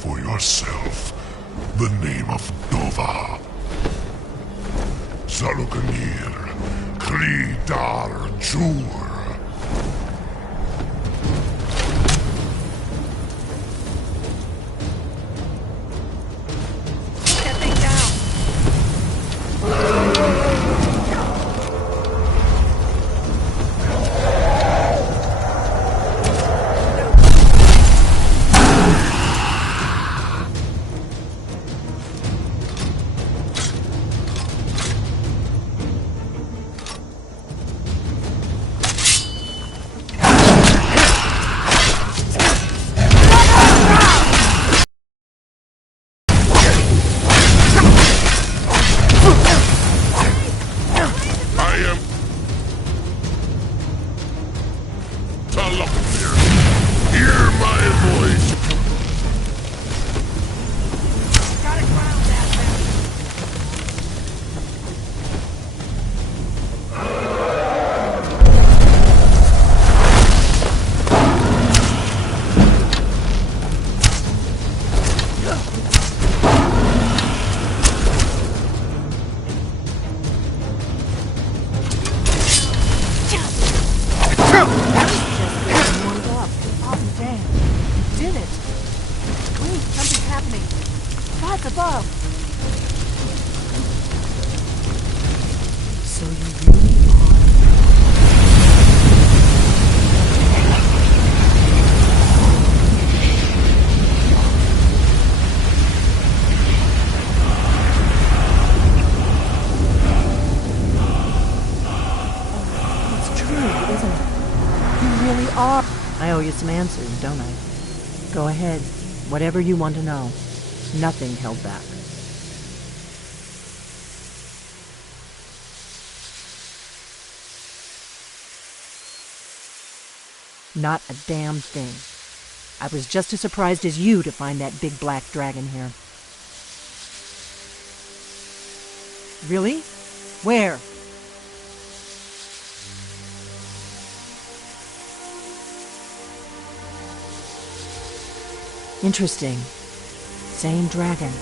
for yourself the name of Dova. Salukanir, Kridar Jur. I owe you some answers, don't I? Go ahead. Whatever you want to know. Nothing held back. Not a damn thing. I was just as surprised as you to find that big black dragon here. Really? Where? Interesting. Same dragon.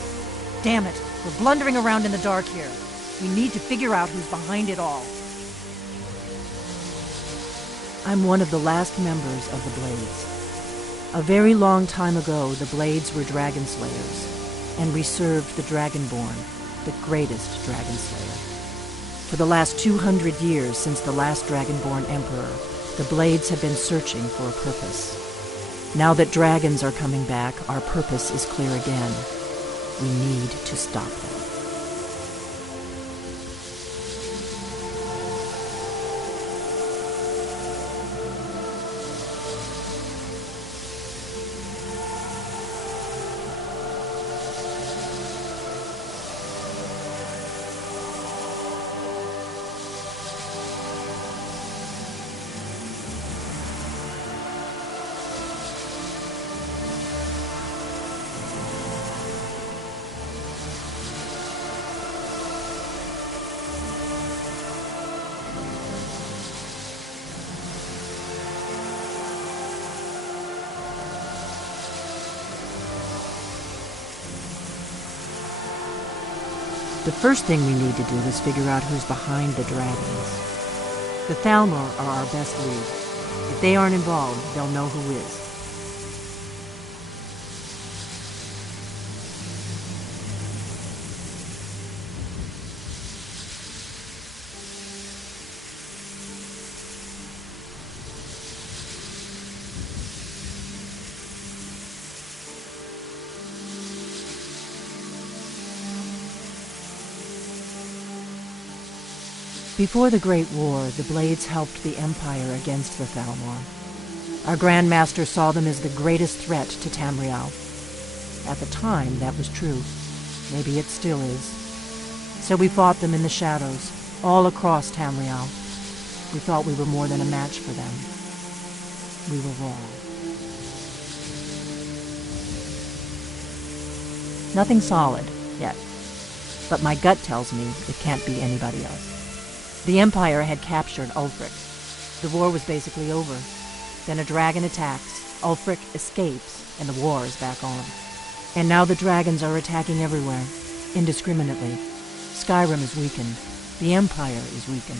Damn it, we're blundering around in the dark here. We need to figure out who's behind it all. I'm one of the last members of the Blades. A very long time ago, the Blades were dragon slayers, and we served the Dragonborn, the greatest dragon slayer. For the last 200 years since the last Dragonborn Emperor, the Blades have been searching for a purpose. Now that dragons are coming back, our purpose is clear again. We need to stop them. The first thing we need to do is figure out who's behind the dragons. The Thalmor are our best lead. If they aren't involved, they'll know who is. Before the Great War, the Blades helped the Empire against the Thalmor. Our Grand Master saw them as the greatest threat to Tamriel. At the time, that was true. Maybe it still is. So we fought them in the shadows, all across Tamriel. We thought we were more than a match for them. We were wrong. Nothing solid, yet. But my gut tells me it can't be anybody else. The Empire had captured Ulfric. The war was basically over. Then a dragon attacks, Ulfric escapes, and the war is back on. And now the dragons are attacking everywhere, indiscriminately. Skyrim is weakened. The Empire is weakened.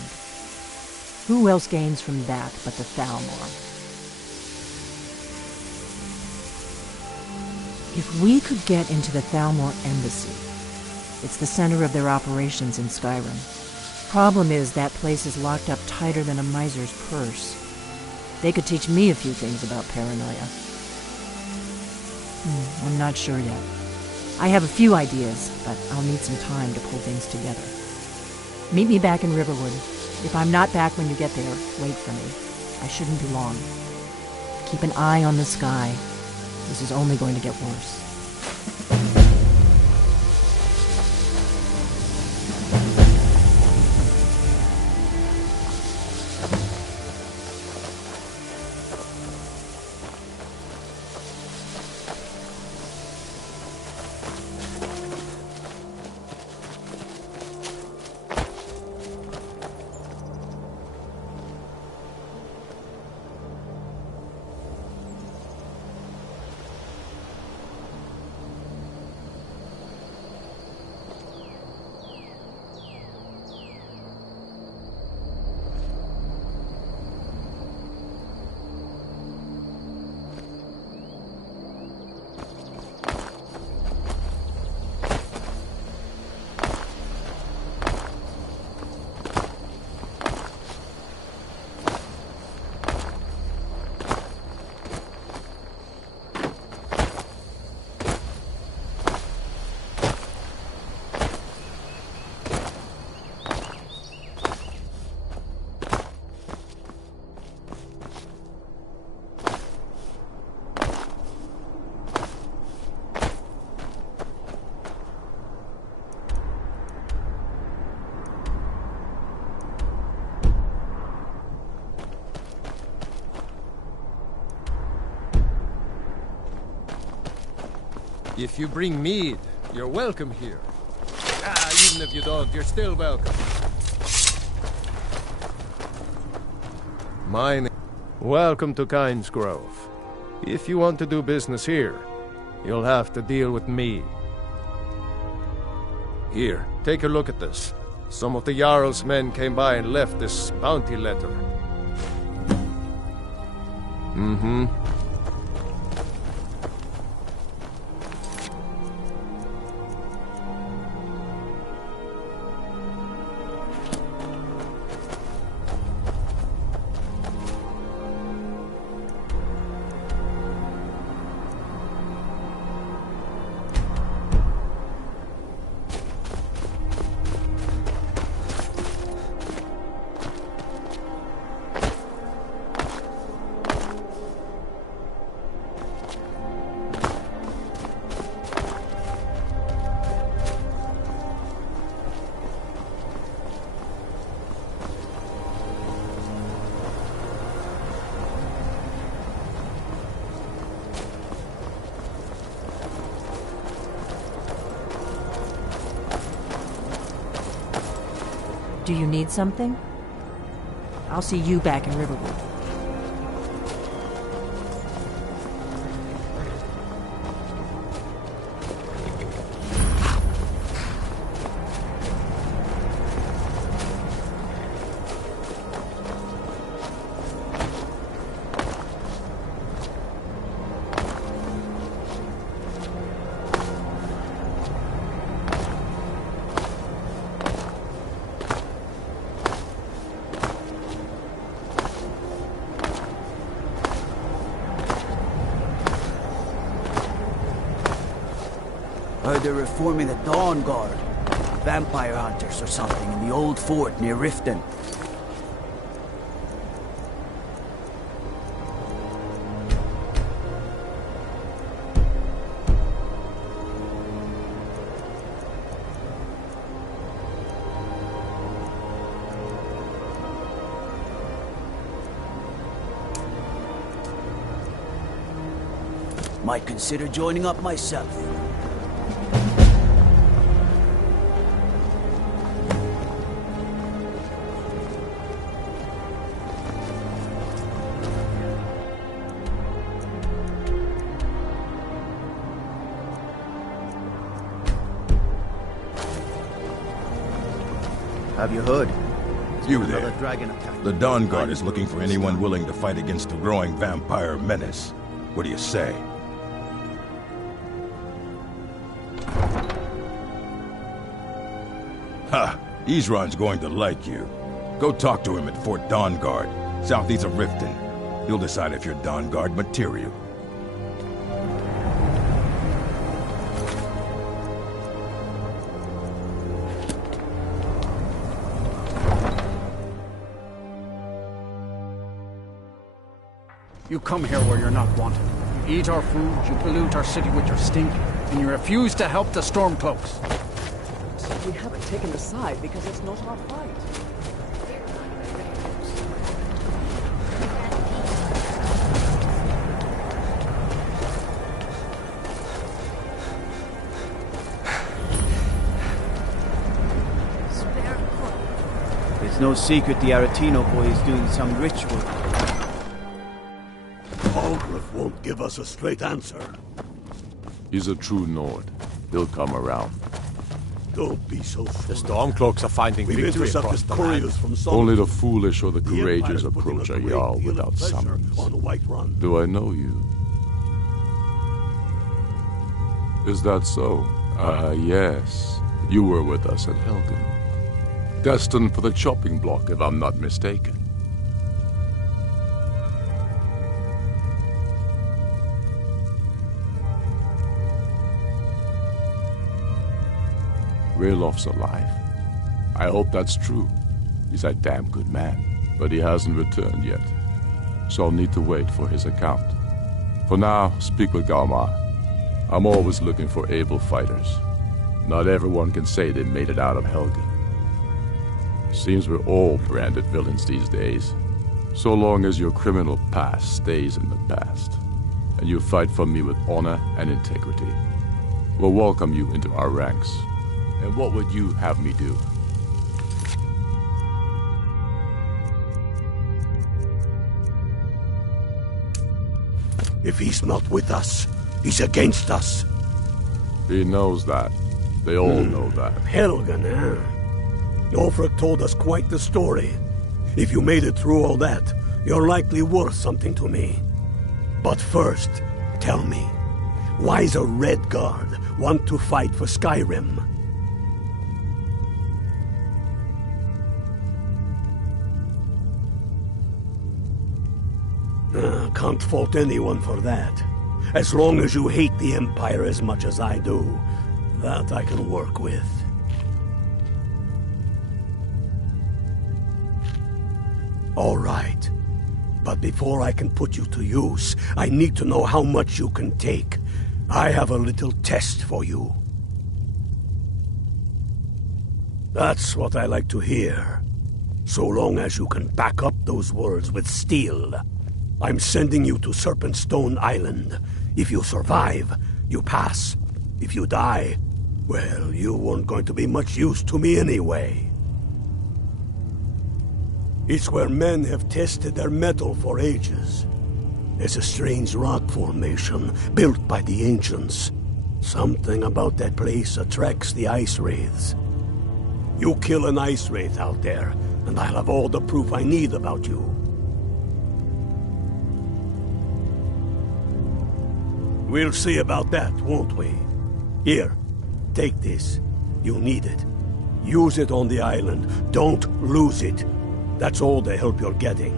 Who else gains from that but the Thalmor? If we could get into the Thalmor embassy, it's the center of their operations in Skyrim. Problem is, that place is locked up tighter than a miser's purse. They could teach me a few things about paranoia. I'm not sure yet. I have a few ideas, but I'll need some time to pull things together. Meet me back in Riverwood. If I'm not back when you get there, wait for me. I shouldn't be long. Keep an eye on the sky. This is only going to get worse. If you bring mead, you're welcome here. Even if you don't, you're still welcome. Welcome to Kynes Grove. If you want to do business here, you'll have to deal with me. Here, take a look at this. Some of the Jarl's men came by and left this bounty letter. Do you need something? I'll see you back in Riverwood. Heard they're reforming the Dawn Guard. Vampire hunters or something in the old fort near Riften. Might consider joining up myself. Have you heard? You Another there. dragon attack. The Dawn Guard is looking for anyone willing to fight against the growing vampire menace. What do you say? Ha! Isran's going to like you. Go talk to him at Fort Dawn Guard, southeast of Riften. He'll decide if you're Dawn Guard material. You come here where you're not wanted. You eat our food, you pollute our city with your stink, and you refuse to help the Stormcloaks. We haven't taken the side because it's not our fight. It's no secret the Aretino boy is doing some ritual. Algrith won't give us a straight answer. He's a true Nord. He'll come around. Don't be so The foolish. Stormcloaks are finding We've victory across intercepted the land. couriers from some... Only the foolish or the The courageous Empire's putting approach a a great Jarl deal of without pressure summons. on Whiterun. Do I know you? Is that so? Ah, yes. You were with us at Helgen. Destined for the chopping block, if I'm not mistaken. Railof's alive. I hope that's true. He's a damn good man, but he hasn't returned yet. So I'll need to wait for his account. For now, speak with Galmar. I'm always looking for able fighters. Not everyone can say they made it out of Helgen. Seems we're all branded villains these days. So long as your criminal past stays in the past, and you fight for me with honor and integrity, we'll welcome you into our ranks. And what would you have me do? If he's not with us, he's against us. He knows that. They all know that. Helgen, huh? Ulfric told us quite the story. If you made it through all that, you're likely worth something to me. But first, tell me, why's a Red Guard want to fight for Skyrim? Can't fault anyone for that. As long as you hate the Empire as much as I do, that I can work with. All right. But before I can put you to use, I need to know how much you can take. I have a little test for you. That's what I like to hear. So long as you can back up those words with steel. I'm sending you to Serpentstone Island. If you survive, you pass. If you die, well, you weren't going to be much use to me anyway. It's where men have tested their metal for ages. It's a strange rock formation built by the ancients. Something about that place attracts the ice wraiths. You kill an ice wraith out there, and I'll have all the proof I need about you. We'll see about that, won't we? Here, take this. You'll need it. Use it on the island. Don't lose it. That's all the help you're getting.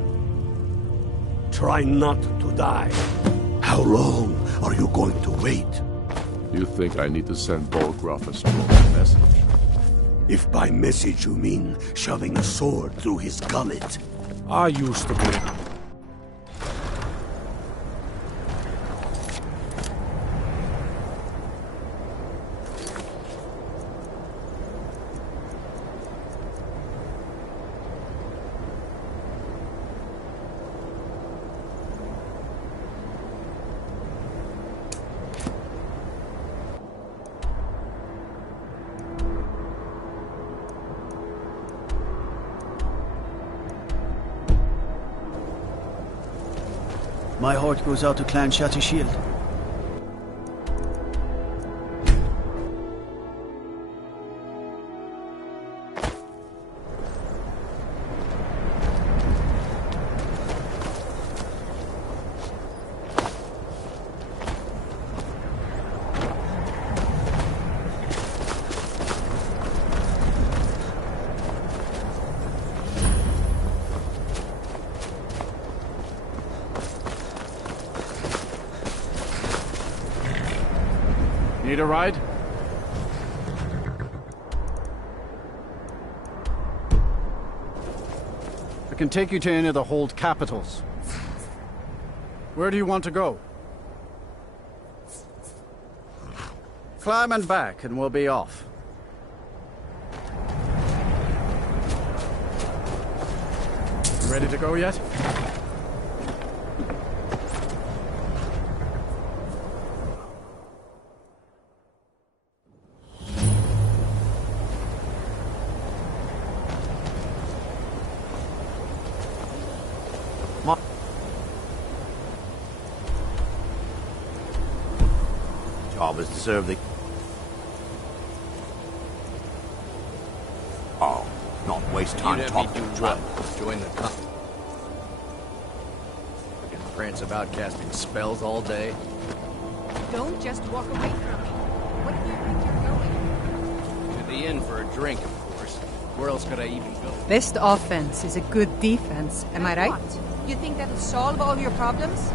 Try not to die. How long are you going to wait? You think I need to send Bolgraf a strong message? If by message you mean shoving a sword through his gullet. I used to be... My heart goes out to Clan Shattershield. Need a ride? I can take you to any of the hold capitals. Where do you want to go? Climb and back, and we'll be off. Ready to go yet? Job is to serve the... Oh, not waste time talking to trouble. Join the cup. We can prance about casting spells all day. Don't just walk away from me. What do you think you're going? To the inn for a drink, of course. Where else could I even go? Best offense is a good defense, am I right? What? You think that'll solve all your problems?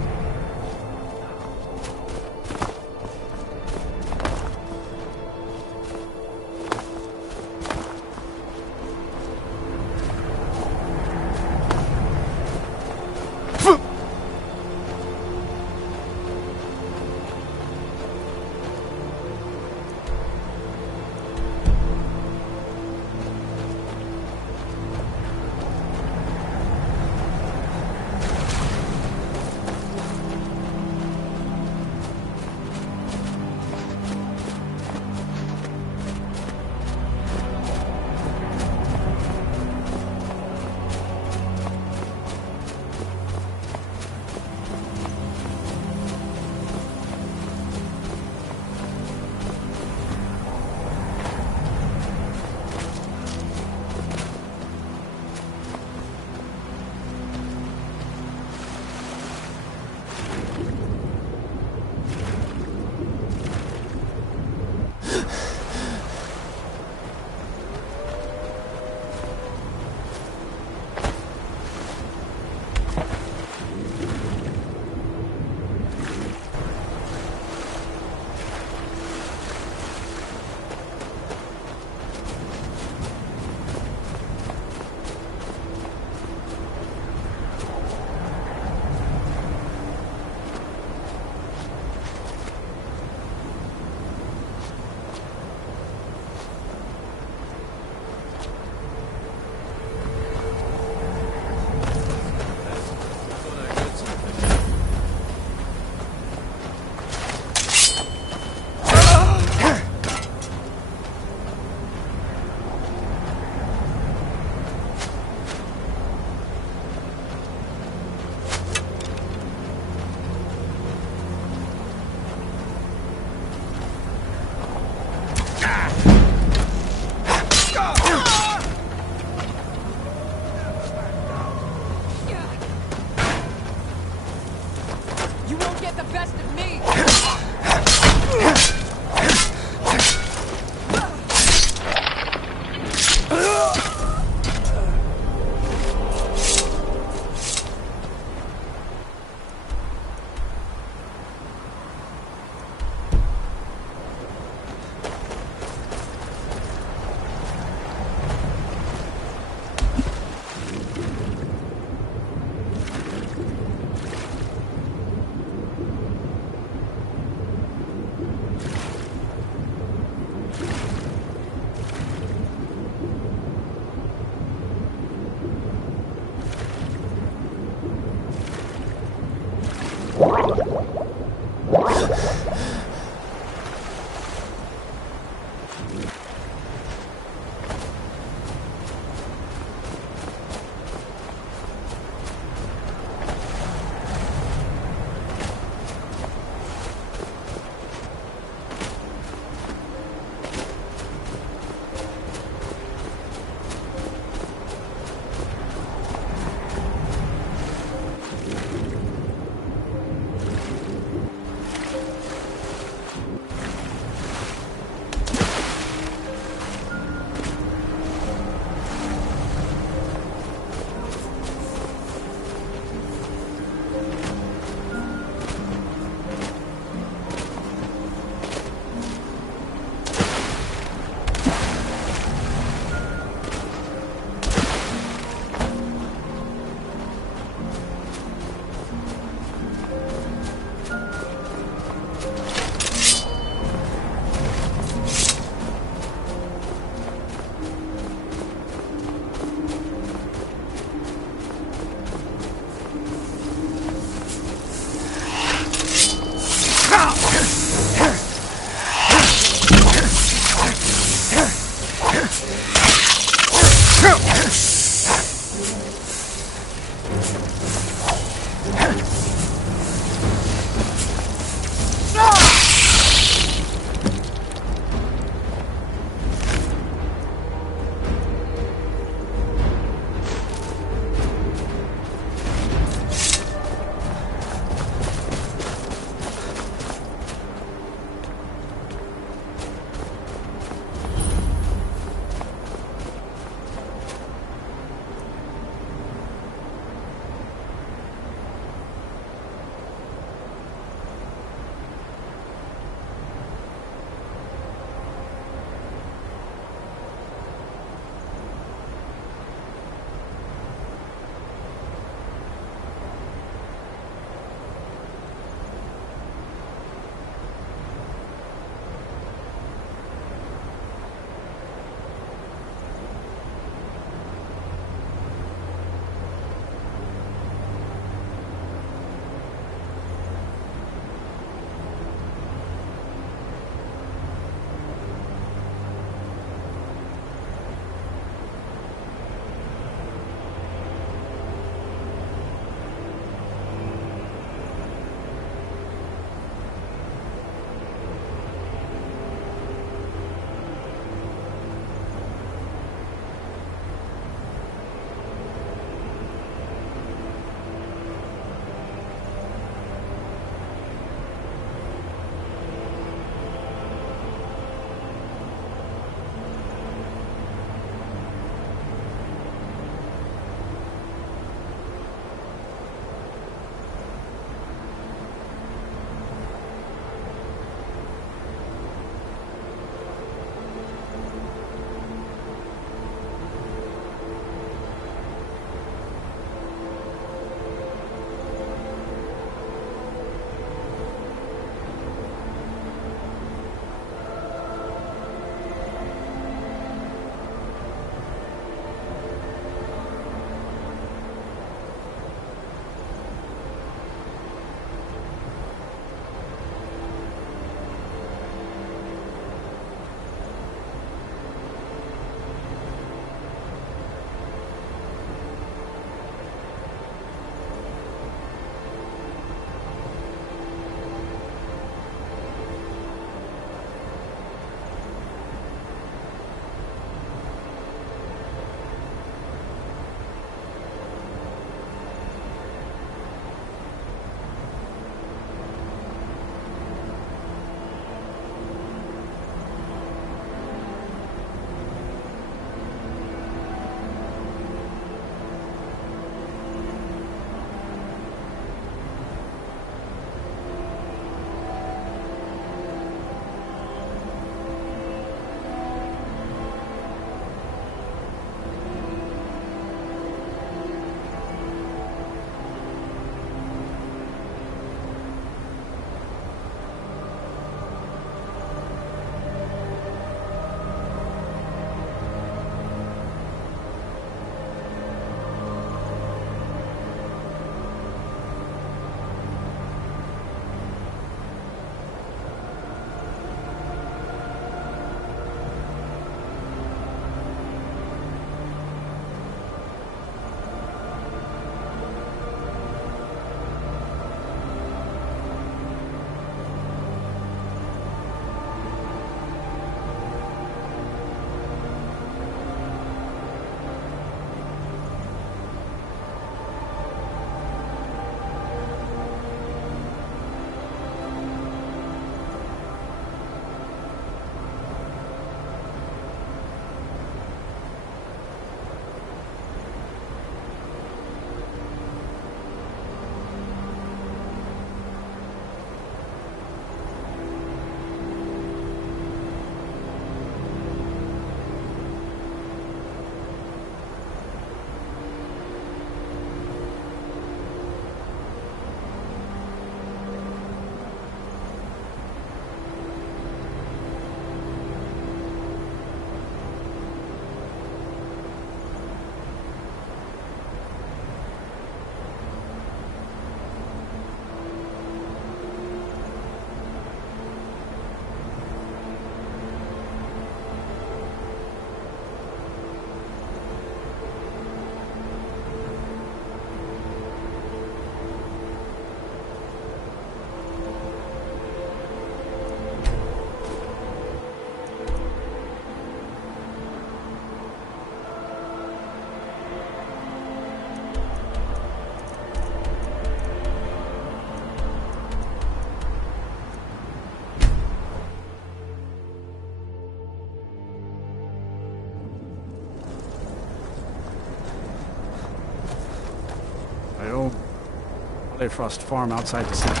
Frost farm outside the city.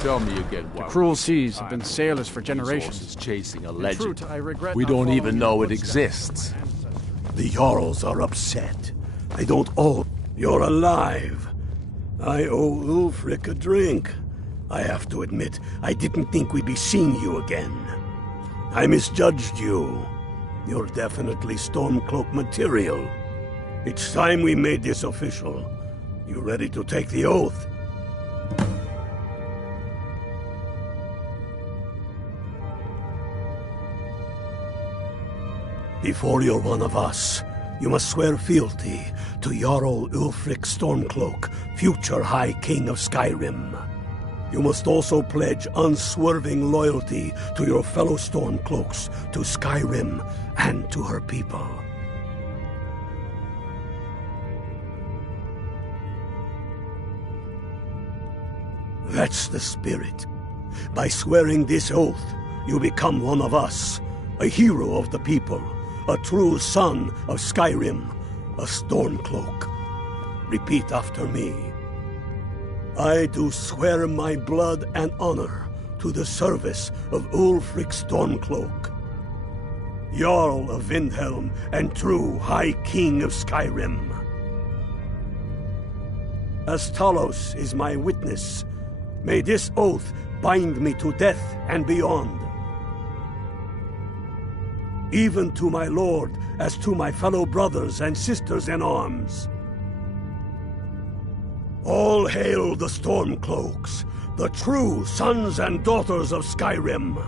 Tell me again The why cruel seas have been sailors for generations. is chasing a In legend. truth, I regret We not don't following even in know the it footsteps exists. of my ancestors. The Jarls are upset. They don't owe. You're alive. I owe Ulfric a drink. I have to admit, I didn't think we'd be seeing you again. I misjudged you. You're definitely Stormcloak material. It's time we made this official. You ready to take the oath? Before you're one of us, you must swear fealty to Jarl Ulfric Stormcloak, future High King of Skyrim. You must also pledge unswerving loyalty to your fellow Stormcloaks, to Skyrim, and to her people. That's the spirit. By swearing this oath, you become one of us, a hero of the people, a true son of Skyrim, a Stormcloak. Repeat after me. I do swear my blood and honor to the service of Ulfric Stormcloak, Jarl of Windhelm and true High King of Skyrim. As Talos is my witness, may this oath bind me to death and beyond. Even to my lord, as to my fellow brothers and sisters in arms. All hail the Stormcloaks, the true sons and daughters of Skyrim.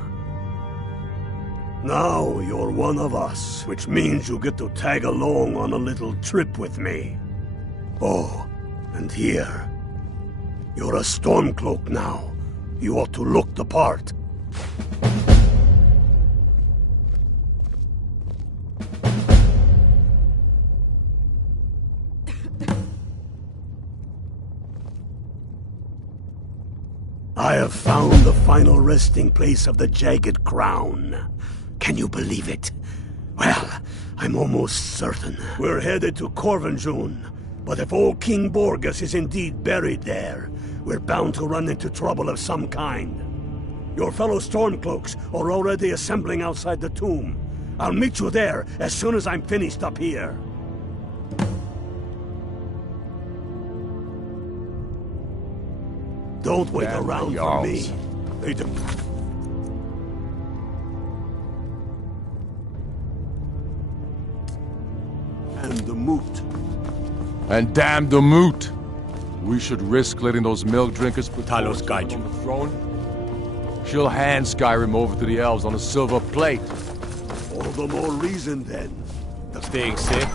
Now you're one of us, which means you get to tag along on a little trip with me. Oh, and here. You're a Stormcloak now. You ought to look the part. I have found the final resting place of the Jagged Crown. Can you believe it? Well, I'm almost certain. We're headed to Corvinjune, but if old King Borgus is indeed buried there, we're bound to run into trouble of some kind. Your fellow Stormcloaks are already assembling outside the tomb. I'll meet you there as soon as I'm finished up here. Don't wait around for me. They do. And the moot. And damn the moot! We should risk letting those milk drinkers put Talos guide on the throne. She'll hand Skyrim over to the elves on a silver plate. All the more reason then. Staying safe.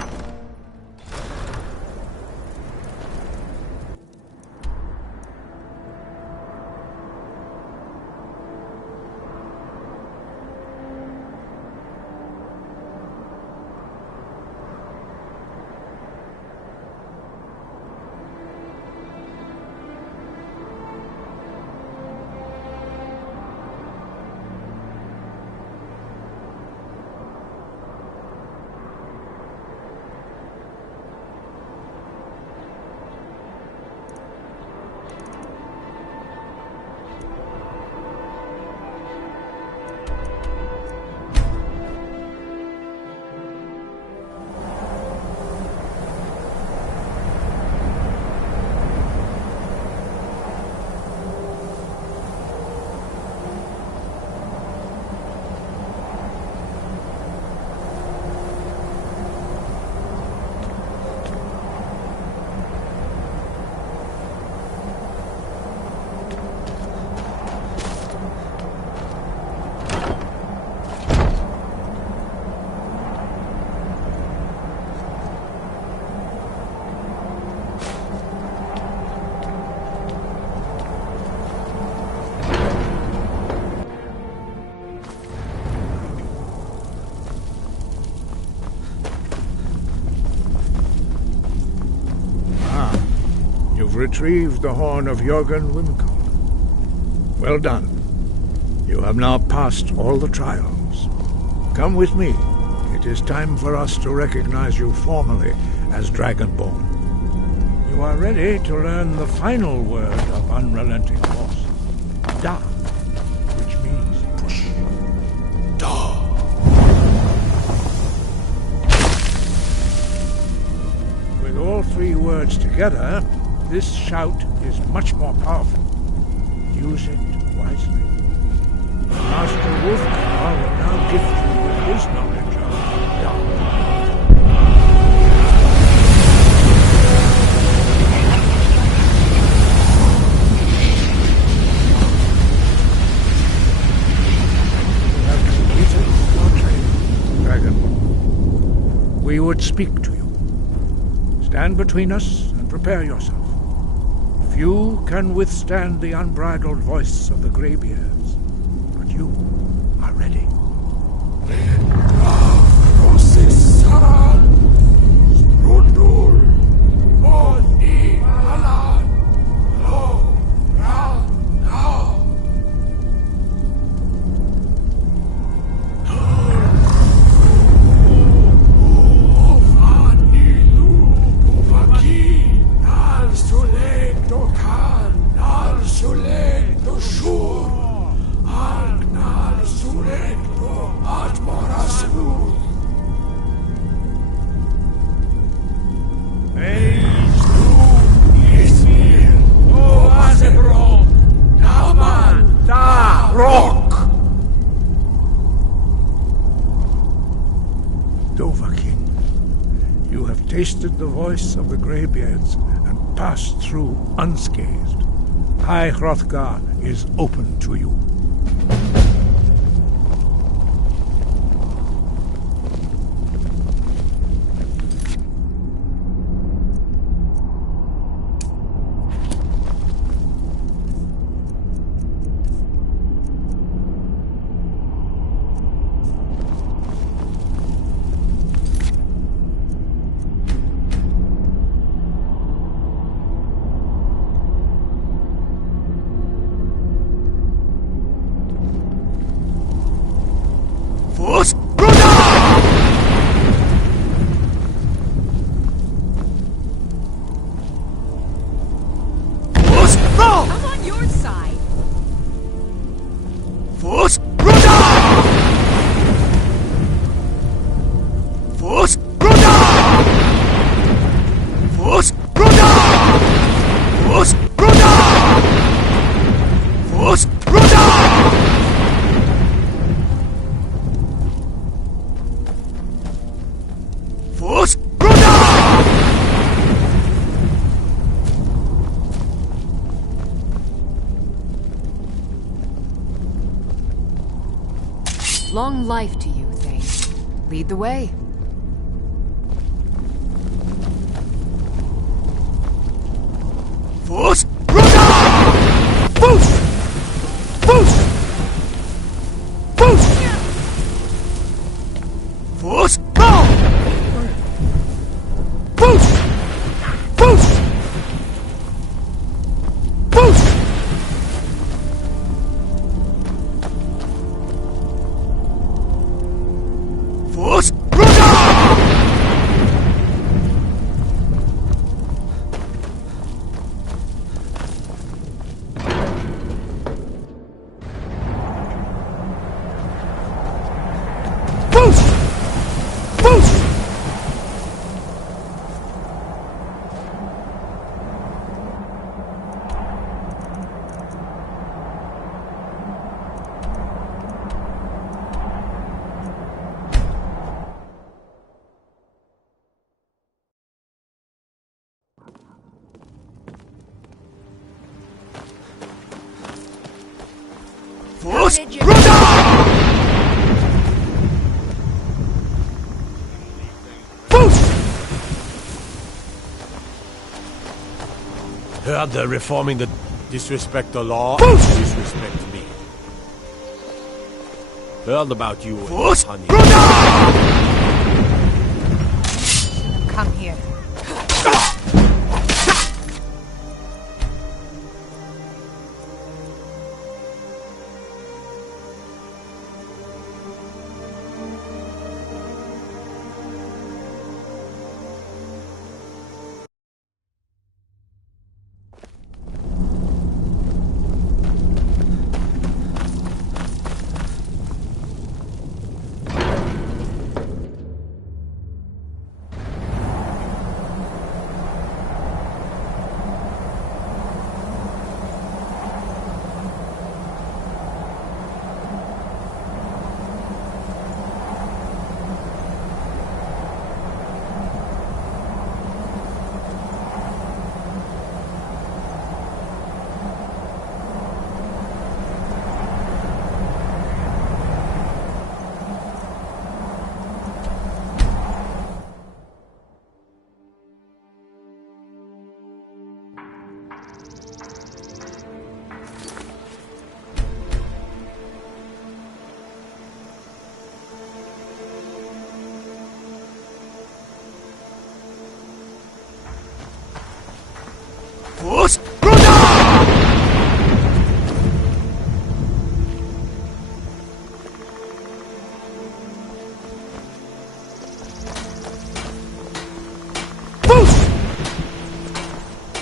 Retrieved the horn of Jörgen Wimkel. Well done. You have now passed all the trials. Come with me. It is time for us to recognize you formally as Dragonborn. You are ready to learn the final word of unrelenting force. Da, which means push. Da. With all three words together, this shout is much more powerful. Use it wisely. Master Wolfgar will now gift you with his knowledge of Da. We would speak to you. Stand between us and prepare yourself. Few can withstand the unbridled voice of the Greybeards, but you are ready. Tasted the voice of the Greybeards and passed through unscathed. High Hrothgar is open to you. Long life to you, Thane. Lead the way. Force! Boost! Boost! Boost! Force! Go! Boost! Boost! Boost! Force! Force! Heard they're reforming the disrespect the law, disrespect me. Heard about you, honey. Come here.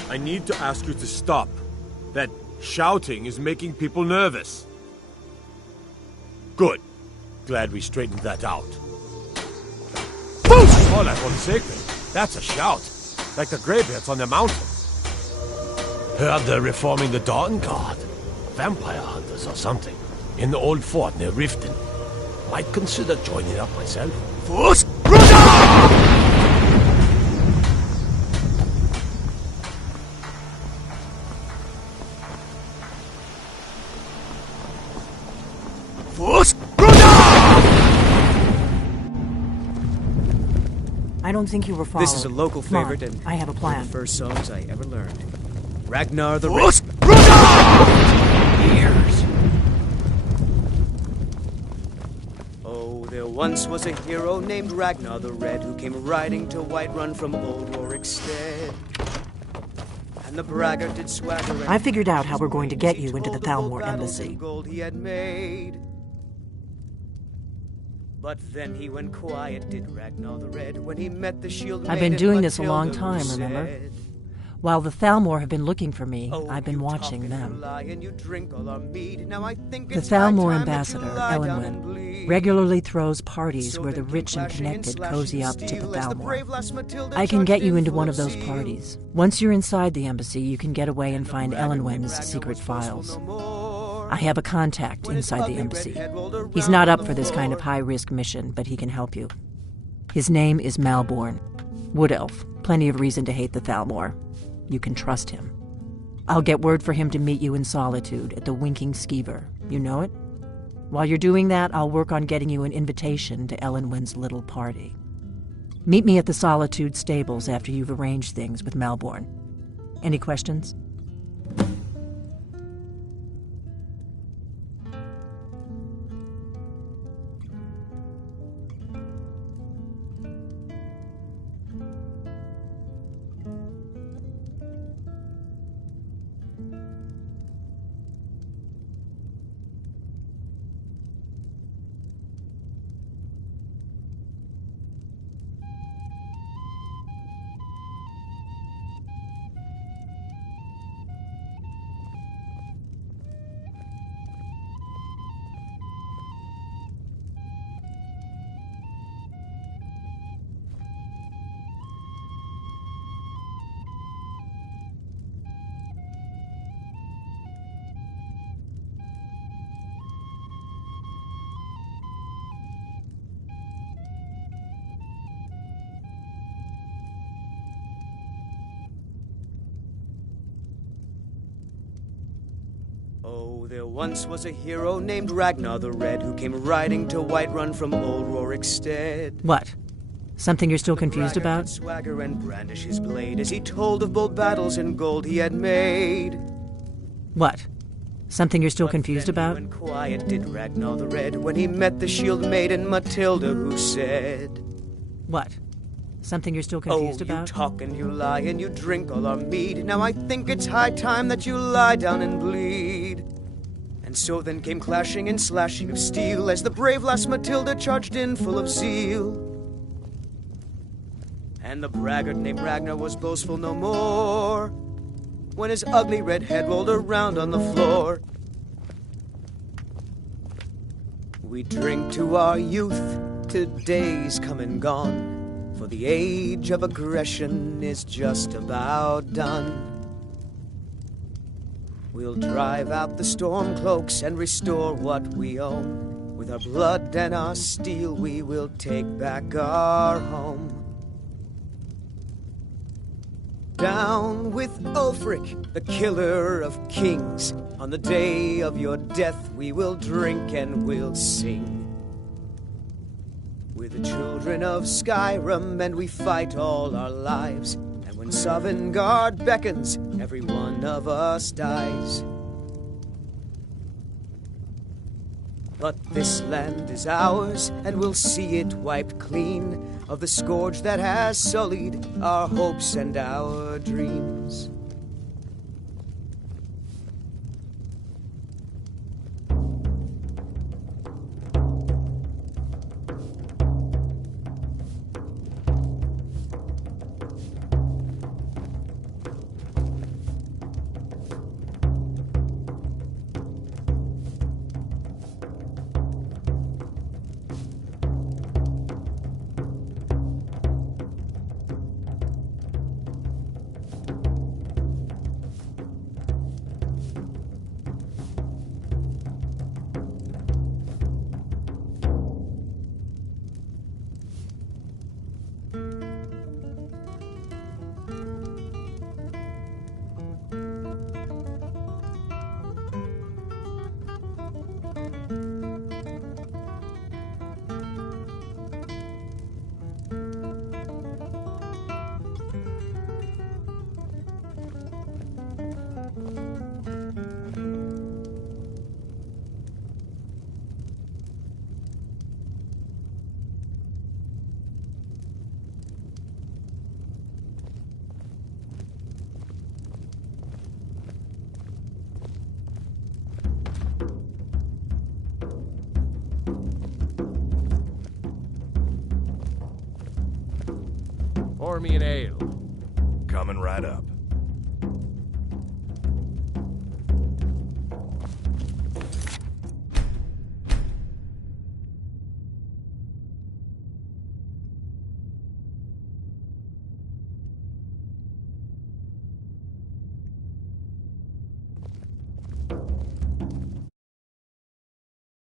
I need to ask you to stop. That shouting is making people nervous. Good. Glad we straightened that out. Oh, that one's sacred. That's a shout. Like the greybeards on the mountain. Heard they're reforming the Dawn Guard. Vampire hunters or something. In the old fort near Riften. Might consider joining up myself. I don't think you were followed. This is a local Come on, favorite, and I have a plan. one of the first songs I ever learned. Ragnar the Red. Years. Oh, there once was a hero named Ragnar the Red who came riding to Whiterun from old Rorikstead. And the braggart did swagger. I figured out how we're going to get you into the Thalmor embassy. Gold he had made. But then he went quiet, did Ragnar the Red, when he met the shield. I've been doing this a long time, remember? While the Thalmor have been looking for me, I've been watching them. The Thalmor ambassador, Elenwen, regularly throws parties where the rich and connected cozy up to the Thalmor. I can get you into one of those parties. Once you're inside the embassy, you can get away and find Elenwen's secret files. I have a contact inside the embassy. He's not up for this kind of high-risk mission, but he can help you. His name is Malborn. Wood Elf. Plenty of reason to hate the Thalmor. You can trust him. I'll get word for him to meet you in Solitude at the Winking Skeever. You know it? While you're doing that, I'll work on getting you an invitation to Elenwen's little party. Meet me at the Solitude stables after you've arranged things with Malborn. Any questions? Oh, there once was a hero named Ragnar the Red who came riding to Whiterun from old Rorikstead. What? Something you're still confused about? Swagger and brandish his blade as he told of bold battles and gold he had made. What? Something you're still confused about? He went quiet, did Ragnar the Red, when he met the shield maiden Matilda, who said, What? Something you're still confused about? You talk and you lie and you drink all our mead. Now I think it's high time that you lie down and bleed. And so then came clashing and slashing of steel as the brave lass Matilda charged in full of zeal. And the braggart named Ragnar was boastful no more when his ugly red head rolled around on the floor. We drink to our youth, to days come and gone, for the age of aggression is just about done. We'll drive out the storm cloaks and restore what we own. With our blood and our steel we will take back our home. Down with Ulfric, the killer of kings. On the day of your death we will drink and we'll sing. We're the children of Skyrim and we fight all our lives. And when Sovngarde beckons, every one of us dies. But this land is ours, and we'll see it wiped clean of the scourge that has sullied our hopes and our dreams. pour me an ale. Coming right up.